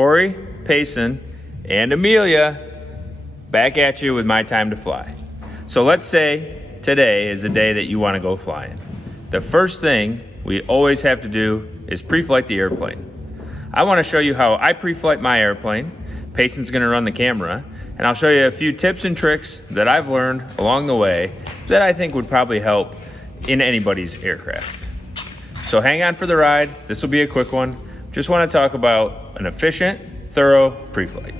Corey, Payson, and Amelia back at you with my time to fly. So let's say today is the day that you want to go flying. The first thing we always have to do is pre-flight the airplane. I want to show you how I pre-flight my airplane. Payson's going to run the camera, and I'll show you a few tips and tricks that I've learned along the way that I think would probably help in anybody's aircraft. So hang on for the ride. This will be a quick one. Just want to talk about an efficient, thorough pre-flight.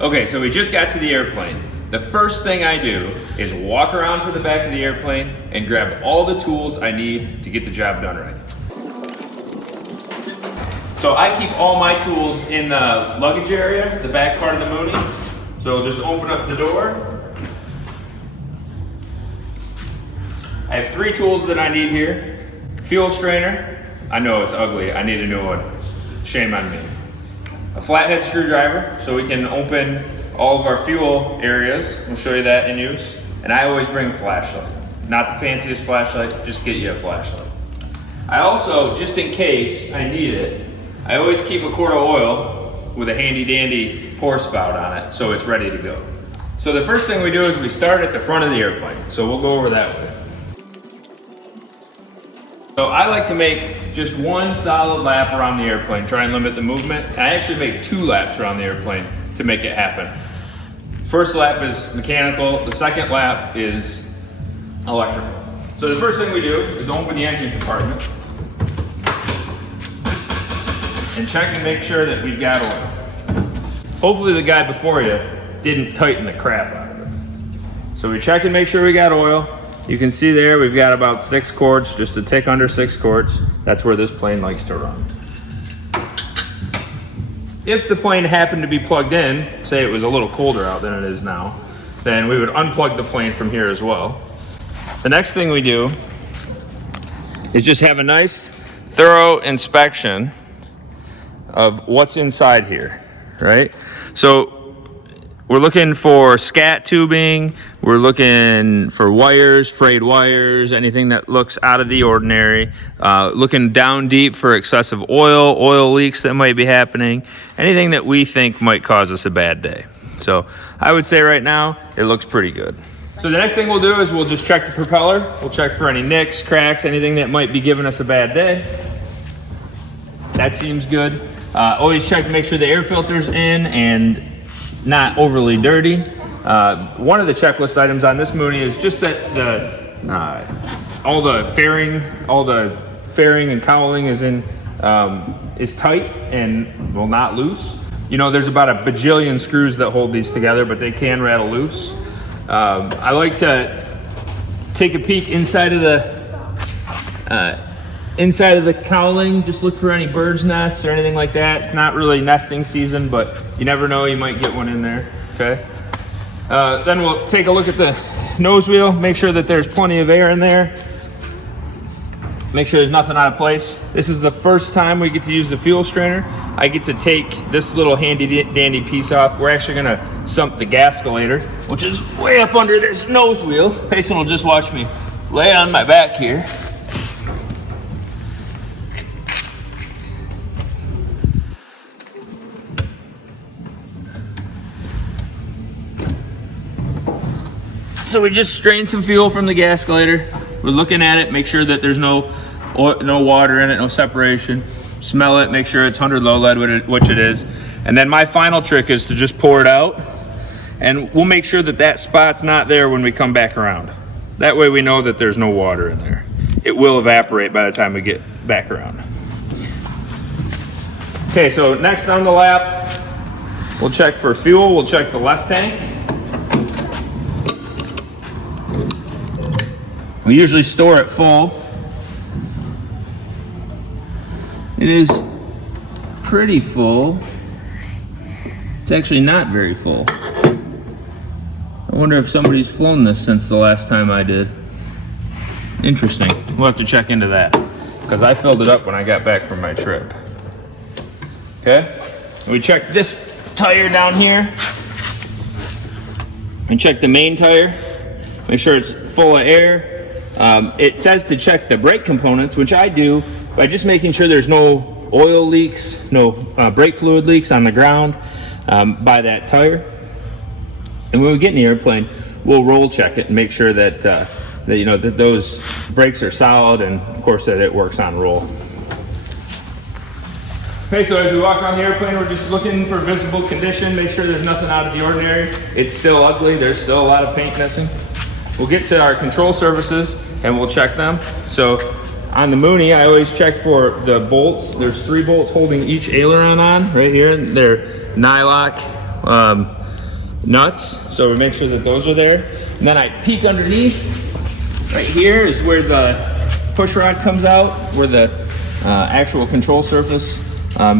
Okay, so we just got to the airplane. The first thing I do is walk around to the back of the airplane and grab all the tools I need to get the job done right. So I keep all my tools in the luggage area, the back part of the Mooney. So just open up the door. I have 3 tools that I need here. Fuel strainer. I know it's ugly, I need a new one. Shame on me. A flathead screwdriver, so we can open all of our fuel areas. We'll show you that in use. And I always bring a flashlight. Not the fanciest flashlight, just get you a flashlight. I also, just in case I need it, I always keep a quart of oil with a handy dandy pour spout on it, so it's ready to go. So the first thing we do is we start at the front of the airplane. So we'll go over that way. So I like to make just 1 solid lap around the airplane, try and limit the movement. And I actually make 2 laps around the airplane to make it happen. First lap is mechanical, the second lap is electrical. So the first thing we do is open the engine compartment and check and make sure that we've got oil. Hopefully the guy before you didn't tighten the crap out of it. So we check and make sure we got oil. You can see there we've got about 6 quarts, just a tick under 6 quarts. That's where this plane likes to run. If the plane happened to be plugged in, say it was a little colder out than it is now, then we would unplug the plane from here as well. The next thing we do is just have a nice thorough inspection of what's inside here, right? So we're looking for scat tubing, we're looking for wires, frayed wires, anything that looks out of the ordinary, looking down deep for excessive oil leaks that might be happening, anything that we think might cause us a bad day. So I would say right now, it looks pretty good. So the next thing we'll do is we'll just check the propeller. We'll check for any nicks, cracks, anything that might be giving us a bad day. That seems good. Always check to make sure the air filter's in and not overly dirty. One of the checklist items on this Mooney is just that all the fairing and cowling is tight and will not loose. You know, there's about a bajillion screws that hold these together, but they can rattle loose. I like to take a peek inside of the cowling, just look for any bird's nests or anything like that. It's not really nesting season, but you never know, you might get one in there, okay? Then we'll take a look at the nose wheel, make sure that there's plenty of air in there. Make sure there's nothing out of place. This is the first time we get to use the fuel strainer. I get to take this little handy dandy piece off. We're actually gonna sump the Gascolator, which is way up under this nose wheel. Payson will just watch me lay on my back here. So we just strained some fuel from the Gascolator. We're looking at it, make sure that there's no water in it, no separation. Smell it, make sure it's 100 low lead, which it is. And then my final trick is to just pour it out, and we'll make sure that that spot's not there when we come back around. That way we know that there's no water in there. It will evaporate by the time we get back around. Okay, so next on the lap, we'll check for fuel. We'll check the left tank. We usually store it full. It is pretty full. It's actually not very full. I wonder if somebody's flown this since the last time I did. Interesting. We'll have to check into that, because I filled it up when I got back from my trip. Okay? We checked this tire down here. And check the main tire, make sure it's full of air. It says to check the brake components, which I do by just making sure there's no oil leaks, no brake fluid leaks on the ground by that tire. And when we get in the airplane, we'll roll check it and make sure that, that those brakes are solid, and of course that it works on roll. Okay, so as we walk around the airplane, we're just looking for visible condition, make sure there's nothing out of the ordinary. It's still ugly, there's still a lot of paint missing. We'll get to our control surfaces and we'll check them. So on the Mooney, I always check for the bolts. There's 3 bolts holding each aileron on right here. They're nylock nuts, so we make sure that those are there. And then I peek underneath. Right here is where the push rod comes out, where the actual control surface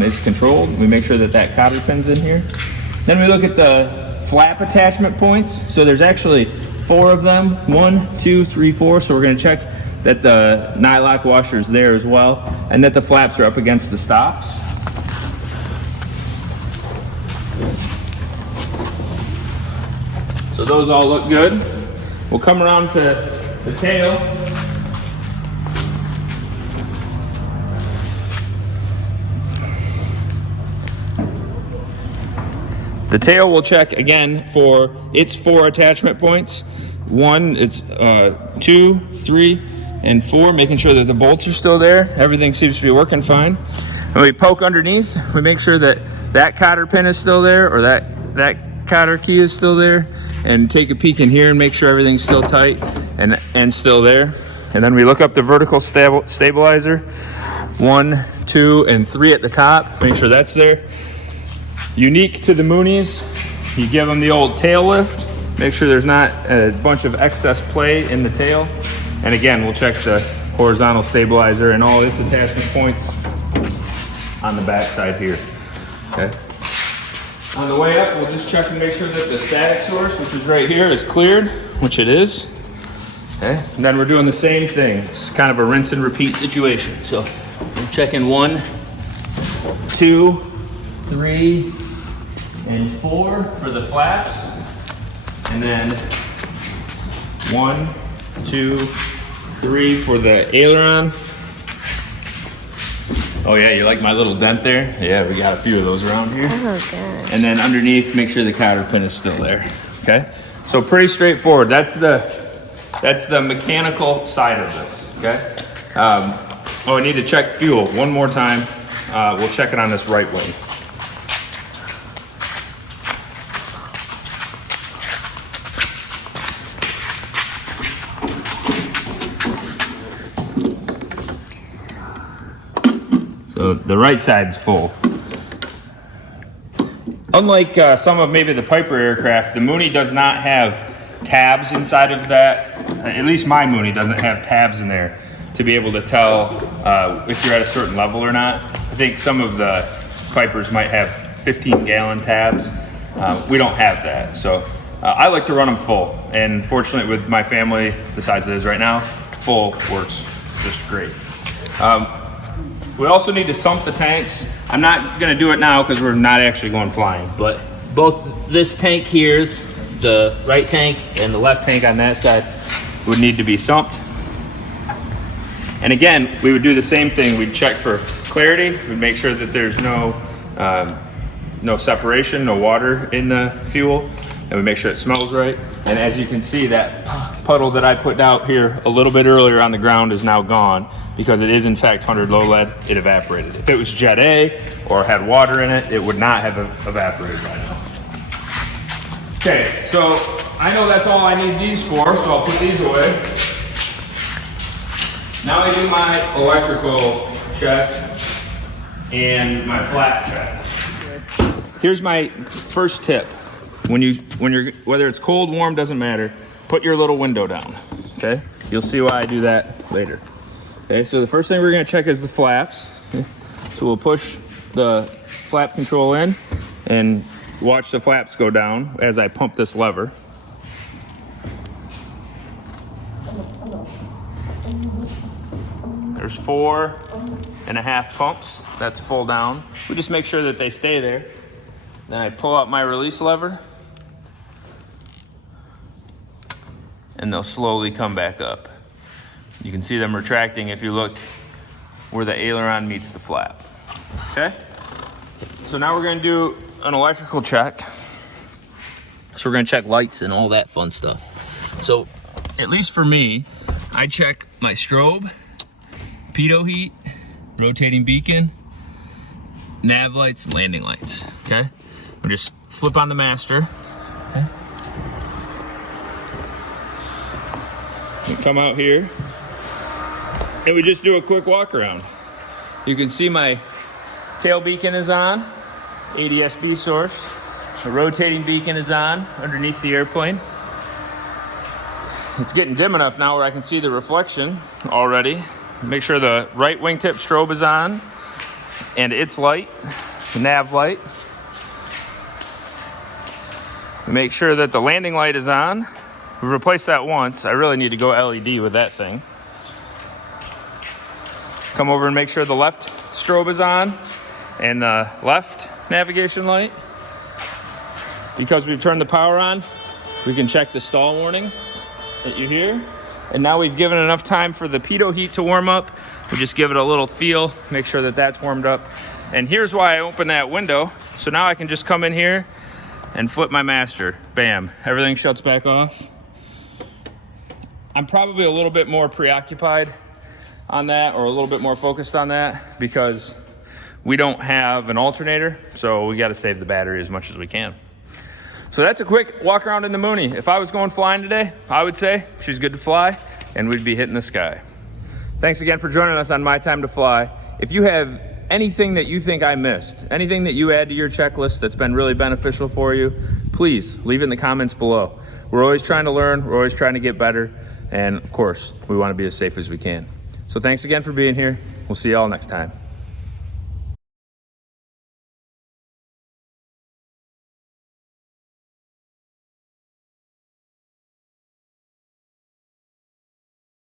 is controlled. We make sure that that cotter pin's in here. Then we look at the flap attachment points. So there's actually 4 of them. 1, 2, 3, 4. So we're going to check that the nylock washer is there as well, and that the flaps are up against the stops. So those all look good. We'll come around to the tail. The tail will check again for its 4 attachment points. 1, it's 2, 3, and 4, making sure that the bolts are still there. Everything seems to be working fine. When we poke underneath, we make sure that that cotter pin is still there, or that cotter key is still there, and take a peek in here and make sure everything's still tight and still there. And then we look up the vertical stabilizer. 1, 2, and 3 at the top. Make sure that's there. Unique to the Mooneys, you give them the old tail lift. Make sure there's not a bunch of excess play in the tail. And again, we'll check the horizontal stabilizer and all its attachment points on the back side here. Okay. On the way up, we'll just check and make sure that the static source, which is right here, is cleared, which it is. Okay. And then we're doing the same thing. It's kind of a rinse and repeat situation. So I'm checking 1, 2, 3, and 4 for the flaps, and then 1, 2, 3 for the aileron. Oh yeah, you like my little dent there? Yeah, we got a few of those around here. Oh gosh. And then underneath, make sure the cotter pin is still there. Okay, so pretty straightforward. That's the mechanical side of this. Okay. Oh, I need to check fuel one more time. We'll check it on this right wing. So the right side's full. Unlike some of maybe the Piper aircraft, the Mooney does not have tabs inside of that. At least my Mooney doesn't have tabs in there to be able to tell if you're at a certain level or not. I think some of the Pipers might have 15-gallon tabs. We don't have that. So I like to run them full. And fortunately with my family, the size it is right now, full works just great. We also need to sump the tanks. I'm not gonna do it now because we're not actually going flying, but both this tank here, the right tank and the left tank on that side would need to be sumped. And again, we would do the same thing. We'd check for clarity. We'd make sure that there's no separation, no water in the fuel, and we make sure it smells right. And as you can see, that puddle that I put out here a little bit earlier on the ground is now gone because it is in fact 100 low lead. It evaporated. If it was Jet A or had water in it, it would not have evaporated by now. Okay, so I know that's all I need these for, so I'll put these away. Now I do my electrical check and my flap check. Here's my first tip. When you're whether it's cold, warm, doesn't matter, put your little window down. Okay? You'll see why I do that later. Okay, so the first thing we're gonna check is the flaps. Okay? So we'll push the flap control in and watch the flaps go down as I pump this lever. There's 4.5 pumps. That's full down. We just make sure that they stay there. Then I pull out my release lever. and they'll slowly come back up. You can see them retracting if you look where the aileron meets the flap. Okay? So now we're gonna do an electrical check. So we're gonna check lights and all that fun stuff. So, at least for me, I check my strobe, pitot heat, rotating beacon, nav lights, landing lights, okay? We'll just flip on the master, okay? We come out here, and we just do a quick walk around. You can see my tail beacon is on, ADS-B source. The rotating beacon is on underneath the airplane. It's getting dim enough now where I can see the reflection already. Make sure the right wingtip strobe is on and its light, the nav light. Make sure that the landing light is on. We replaced that once. I really need to go LED with that thing. Come over and make sure the left strobe is on and the left navigation light. Because we've turned the power on, we can check the stall warning that you hear. And now we've given enough time for the pitot heat to warm up. We just give it a little feel, make sure that that's warmed up. And here's why I open that window. So now I can just come in here and flip my master. Bam, everything shuts back off. I'm probably a little bit more preoccupied on that, or a little bit more focused on that, because we don't have an alternator, so we gotta save the battery as much as we can. So that's a quick walk around in the Mooney. If I was going flying today, I would say she's good to fly and we'd be hitting the sky. Thanks again for joining us on My Time to Fly. If you have anything that you think I missed, anything that you add to your checklist that's been really beneficial for you, please leave it in the comments below. We're always trying to learn, we're always trying to get better, and of course, we want to be as safe as we can. So thanks again for being here. We'll see you all next time.